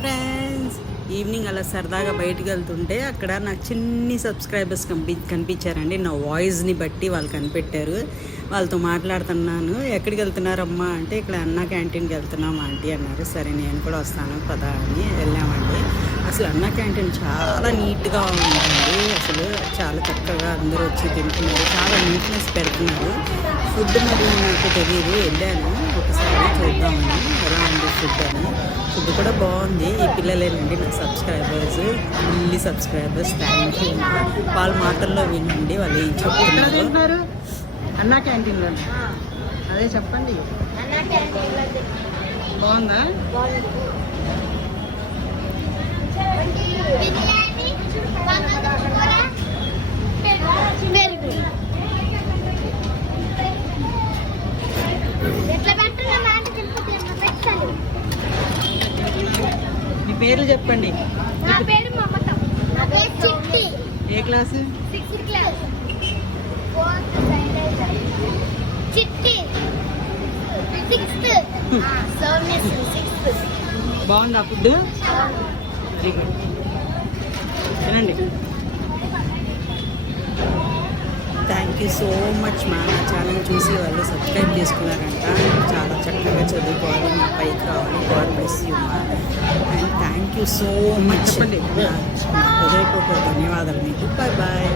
Friends, evening అలా సరదాగా బయటికి వెళ్తుంటే అక్కడ నాకు చిన్ని సబ్స్క్రైబర్స్ కనిపించారండి. నా వాయిస్ని బట్టి వాళ్ళు కనిపెట్టారు. వాళ్ళతో మాట్లాడుతున్నాను. ఎక్కడికి వెళ్తున్నారమ్మా అంటే ఇక్కడ అన్నా క్యాంటీన్కి వెళ్తున్నాం ఆంటీ అన్నారు. సరే నేను కూడా వస్తాను పదా అని వెళ్ళామండి. అసలు అన్నా క్యాంటీన్ చాలా నీట్గా ఉందండి. అసలు చాలా చక్కగా అందరూ వచ్చి తింటున్నారు. చాలా నీట్నెస్ పెడుతున్నారు. ఫుడ్ మరి నాకు తెలియదు, వెళ్ళాను ఒకసారి చూద్దామని ఎలా ఉంది ఫుడ్ అని. ఫుడ్ కూడా బాగుంది. ఈ పిల్లలేనండి నా సబ్స్క్రైబర్స్, ఇల్లి సబ్స్క్రైబర్స్. Thank you. వాళ్ళ మాటల్లో వినండి వాళ్ళు ఏం చెప్తున్నారు. అన్నా క్యాంటీన్లో అదే చెప్పండి. బాగుందా? మీ పేర్లు చెప్పండి. నా పేరు మమత. నా పేరు చిట్టి. ఏ క్లాసు? 6th class. 4th చిట్టి 6th. సౌమ్య 6th. బాగుందా ఫుడ్? Very good. తినండి. థ్యాంక్ యూ సో మచ్ మా నా ఛానల్ చూసి వాళ్ళు సబ్స్క్రైబ్ చేసుకున్నారంట. చాలా చక్కగా చదువుకోవాలి, మా పైకి రావాలి. గాడ్ బ్లెస్ యూ మా. And thank you so much. చెప్పండి. హృదయపూర్వక ధన్యవాదాలు మీకు. Bye bye.